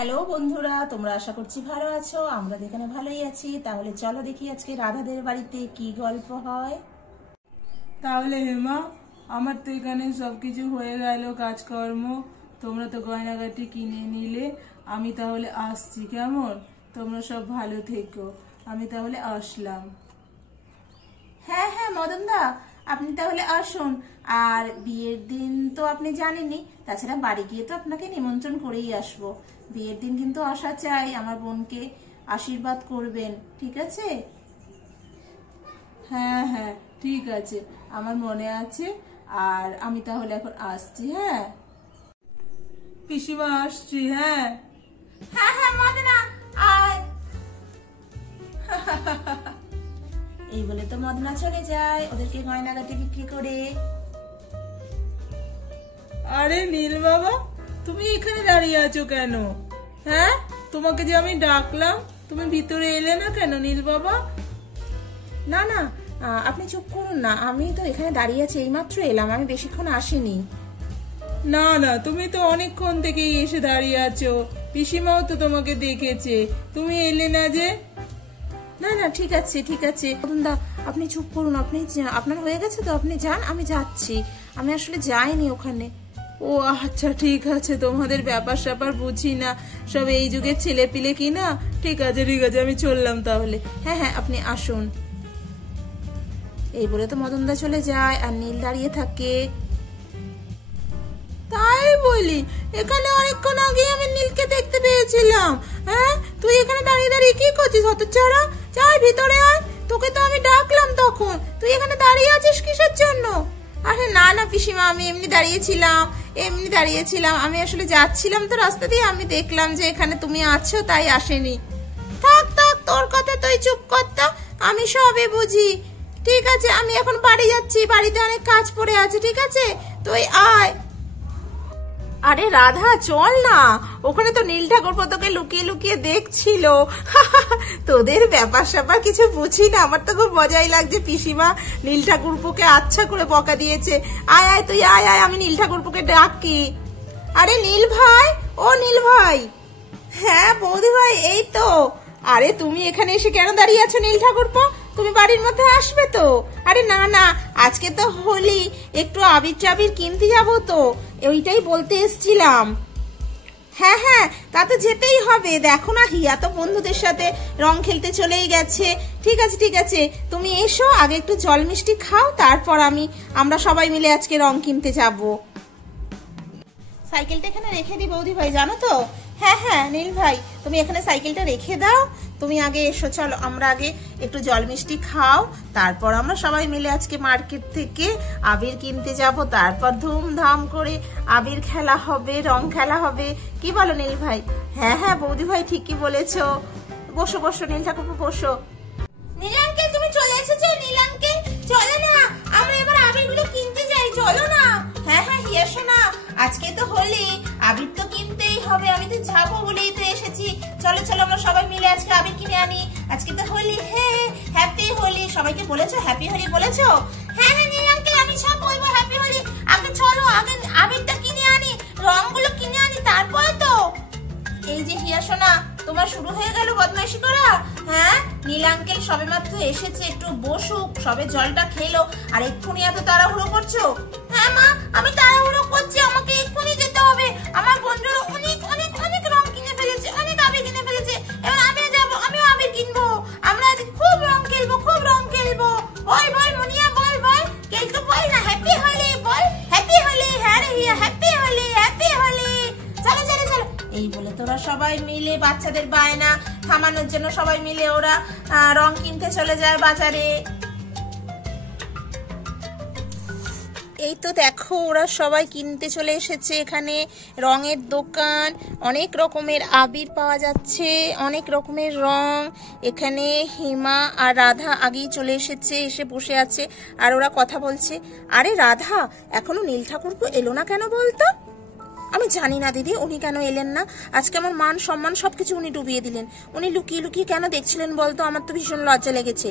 Hello বন্ধুরা, তোমরা আশা করছি ভালো আছো। আমরা এখানে ভালোই আছি। তাহলে চলো দেখি আজকে রাধাদের বাড়িতে কি গল্প হয়। তাহলে হেমা, আমার তো এখানে সবকিছু হয়ে গেল কাজকর্ম। তোমরা তো গয়নাগাটি কিনে নিলে, আমি তাহলে আসছি। কেমন? তোমরা সব ভালো থেকো। আমি তাহলে আসলাম। হ্যাঁ হ্যাঁ মদনদা, আপনি তাহলে আসুন। আর বিয়ের দিন তো আপনি জানেনই, তাছাড়া বাড়ি গিয়ে তো আপনাকে নিমন্ত্রণ করেই আসবো। বিয়ের দিন কিন্তু আসা চাই, আমার বোনকে আশীর্বাদ করবেন, ঠিক আছে? হ্যাঁ হ্যাঁ ঠিক আছে, আমার মনে আছে। আর আমি তাহলে এখন আসছি। হ্যাঁ পিসিমা, আসছি। হ্যাঁ হ্যাঁ হ্যাঁ মদনা আয়। এই বলে তো মদনা চলে যায় ওদেরকে গয়নাগাটি বিক্রি করে। আরে নীল বাবা, তুমি এখানে দাঁড়িয়ে আছো কেন? হ্যাঁ, তোমাকে যে আমি ডাকলাম, তুমি ভিতরে এলে না কেন নীল বাবা? না না, আপনি চুপ করুন না। আমি তো এখানে দাঁড়িয়ে আছি, এইমাত্র এলাম, আমি বেশিক্ষণ আসিনি। না না, তুমি তো অনেকক্ষণ থেকেই এসে দাঁড়িয়ে আছো। পিসিমাও তো তোমাকে দেখেছে, তুমি এলে না যে। না না, ঠিক আছে ঠিক আছে মদনদা, আপনি চুপ করুন। আপনার হয়ে গেছে তো, আপনি যান, আমি যাচ্ছি। আমি আসলে যাইনি ওখানে। ও আচ্ছা, ঠিক আছে। তোমাদের ব্যাপার স্যাপার বুঝি না, সব এই যুগের ছেলে পিলে কি না। ঠিক আছে ঠিক আছে, আমি চললাম তাহলে। হ্যাঁ হ্যাঁ, আপনি আসুন। এই বলে তো মদনদা চলে যায়, আর নীল দাঁড়িয়ে থাকে। তাই বলি, এখানে অনেকক্ষণ আগে আমি নীলকে দেখতে পেয়েছিলাম। হ্যাঁ, তুই এখানে দাঁড়িয়ে দাঁড়িয়ে কি করছিস হতচ্ছাড়া? যাই ভিতরে আয়, তোকে তো আমি ডাকলাম তখন। তুই এখানে দাঁড়িয়ে আছিস কিসের জন্য? আরে না না পিসিমা, আমি এমনি দাঁড়িয়েছিলাম। আমি আসলে যাচ্ছিলাম তো রাস্তা দিয়ে, আমি দেখলাম যে এখানে তুমি আছো, তাই আসেনি। থাক থাক, তোর কথা তুই চুপ করতা, আমি সবে বুঝি। ঠিক আছে, আমি এখন বাড়ি যাচ্ছি, বাড়িতে অনেক কাজ পড়ে আছে। ঠিক আছে, তুই আয়। আরে রাধা, চল না, ওখানে তো নীল ঠাকুরপো তোকে লুকিয়ে লুকিয়ে দেখছিল। তোদের ব্যাপার স্যাপার কিছু বুঝি না, আমার তো খুব মজাই লাগছে। পিসিমা নীল ঠাকুরপোকে আচ্ছা করে বকা দিয়েছে। আয় আয়, তুই আয় আয়, আমি নীল ঠাকুরপোকে ডাকি। আরে নীল ভাই, ও নীল ভাই। হ্যাঁ বৌদি ভাই, এই তো। আরে তুমি এখানে এসে কেন দাঁড়িয়ে আছো নীল ঠাকুরপো? তুমি বাড়ির মধ্যে আসবে তো? আরে না না, আজকে তো হোলি, একটু আবির টাবির কিনতে যাবো তো, ওইটাই বলতে এসছিলাম। হ্যাঁ হ্যাঁ, তা তো যেতেই হবে। দেখো না, হিয়া তো বন্ধুদের সাথে রং খেলতে চলেই গেছে। ঠিক আছে ঠিক আছে, তুমি এসো, আগে একটু জল মিষ্টি খাও, তারপর আমরা সবাই মিলে আজকে রং কিনতে যাবো। সাইকেলটা এখানে রেখে দিই বৌদি ভাই, জানো তো? হ্যাঁ হ্যাঁ নীল ভাই, তুমি এখানে সাইকেলটা রেখে দাও। তুমি আগে এসো, চলো আমরা আগে একটু জল মিষ্টি খাও, তারপর আমরা সবাই মিলে আজকে মার্কেট থেকে আবির কিনতে যাব। তারপর ধুমধাম করে আবির খেলা হবে, রং খেলা হবে। কি বলো নীল ভাই? হ্যাঁ হ্যাঁ বৌদি ভাই, ঠিকই বলেছো। বসো বসো নীল ঠাকুর, বসো। নীল আঙ্কেল, তুমি চলে এসেছো? নীল আঙ্কেল, চলো না, আমরা এবার আবিরগুলো কিনতে যাই, চলো না। হ্যাঁ হ্যাঁ হিয়া শোনা, আজকে তো হোলি, আবির তো কিনতেই হবে, আমি তো যাবো বলেই তো এসেছি। চলো চলো, আমরা সবাই মিলে আজকে আবির কিনে আনি। আজকে তো হোলি। হ্যাঁ, হ্যাপি হোলি। সবাইকে বলেছো হ্যাপি হোলি? বলেছো? হ্যাঁ হ্যাঁ নীল আঙ্কেল, আমি সব বলবো হ্যাপি হোলি। আগে চলো, আগে আবিরটা কিনে আনি, রংগুলো কিনে আনি, তারপরে তো। এই যে হিয়া সোনা, তোমার শুরু হয়ে গেল বদমাইশি করা। হ্যাঁ, নীল আঙ্কেল সবে মাত্র এসেছে, একটু বসুক, সবে জলটা খেলো, আর এক্ষুনি এত তাড়াহুড়ো করছো? হ্যাঁ মা, আমি তাড়াহুড়ো করছি, আমাকে এক্ষুনি যেতে হবে। আমার বন্ধুরা অনেক অনেক অনেক রং কিনে ফেলেছে, অনেক আবির কিনে ফেলেছে, এবার আমিও যাবো, আমিও আবির কিনবো। আমরা আজ খুব রং খেলবো, খুব রং খেলবো। বল বল মুনিয়া, বল বল, কেলতো বল না, হ্যাপি হোলি বল, হ্যাপি হোলি। হ্যাঁ রে হিয়া, হ্যাপি হোলি, হ্যাপি হোলি। চলো চলো চলো। এই বলে তোরা সবাই মিলে বাচ্চাদের বায়না থামানোর জন্য সবাই মিলে ওরা রং কিনতে চলে যায় বাজারে। এই তো দেখো, ওরা সবাই কিনতে চলে এসেছে। এখানে রঙের দোকান, অনেক রকমের আবির পাওয়া যাচ্ছে, অনেক রকমের রং। এখানে হিমা আর রাধা আগেই চলে এসেছে, এসে বসে আছে, আর ওরা কথা বলছে। আরে রাধা, এখনো নীল ঠাকুরপো এলো না কেন বলতো? আমি জানি না দিদি, উনি কেন এলেন না। আজকে আমার মান সম্মান সবকিছু উনি ডুবিয়ে দিলেন। উনি লুকিয়ে লুকিয়ে কেন দেখছিলেন বলতো? আমার তো ভীষণ লজ্জা লেগেছে।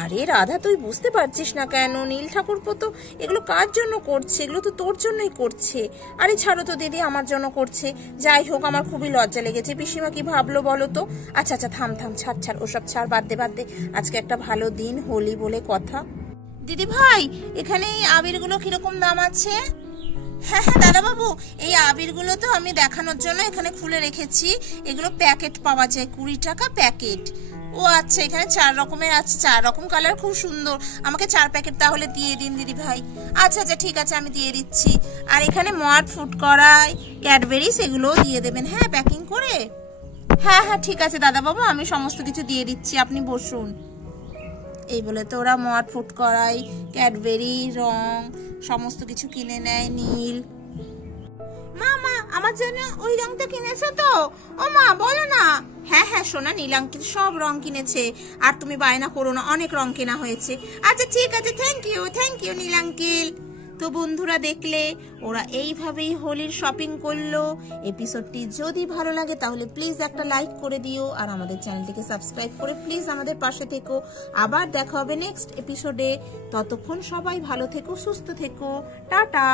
আরে রাধা, তুই বুঝতে পারছিস না কেন? নীল ঠাকুরপো তো এগুলো কার জন্য করছে? এগুলো তো তোর জন্যই করছে। আরে ছাড়ো তো দিদি, আমার জন্য করছে। যাই হোক, আমার খুবই লজ্জা লেগেছে। পিসিমা কি ভাবলো বলো তো? আচ্ছা আচ্ছা, থাম থাম, ছাড় ওসব ছাড়, বাদ দে। আজকে একটা ভালো দিন, হোলি বলে কথা। দিদি ভাই, এখানে এই আবিরগুলো কিরকম দাম আছে? হ্যাঁ দাদা বাবু, এই আবিরগুলো তো আমি দেখানোর জন্য এখানে খুলে রেখেছি। এগুলো প্যাকেট পাওয়া যায়, 20 টাকা প্যাকেট। ও আচ্ছা, এখানে 4 রকমের আছে, 4 রকম কালার, খুব সুন্দর। আমাকে 4 প্যাকেট তাহলে দিয়ে দিন দিদি ভাই। আচ্ছা ঠিক আছে, আমি দিয়ে দিচ্ছি। আর এখানে মড ফুড করাই, ক্যাডবেরিজ, এগুলোও দিয়ে দেবেন, হ্যাঁ প্যাকিং করে। হ্যাঁ ঠিক আছে দাদা বাবু, আমি সমস্ত কিছু দিয়ে দিচ্ছি, আপনি বসুন। এই বলে তো ওরা মড ফুড করাই, ক্যাডবেরি, রং সমস্ত কিছু কিনে নেয়। নীল, মা আমার জন্য ওই রংটা কিনেছো তো? ও মা, বলো না। হ্যাঁ সোনা, নীল আঙ্কেল সব রং কিনেছে, আর তুমি বায়না করো না, অনেক রং কেনা হয়েছে। আচ্ছা ঠিক আছে, থ্যাংক ইউ নীল আঙ্কেল। তো বন্ধুরা, দেখলে ওরা এইভাবেই হোলির শপিং করলো। এপিসোডটি যদি ভালো লাগে তাহলে প্লিজ একটা লাইক করে দিও, আর আমাদের চ্যানেলটিকে সাবস্ক্রাইব করে প্লিজ আমাদের পাশে থেকো। আবার দেখা হবে নেক্সট এপিসোডে। ততক্ষণ সবাই ভালো থেকো, সুস্থ থেকো, টাটা।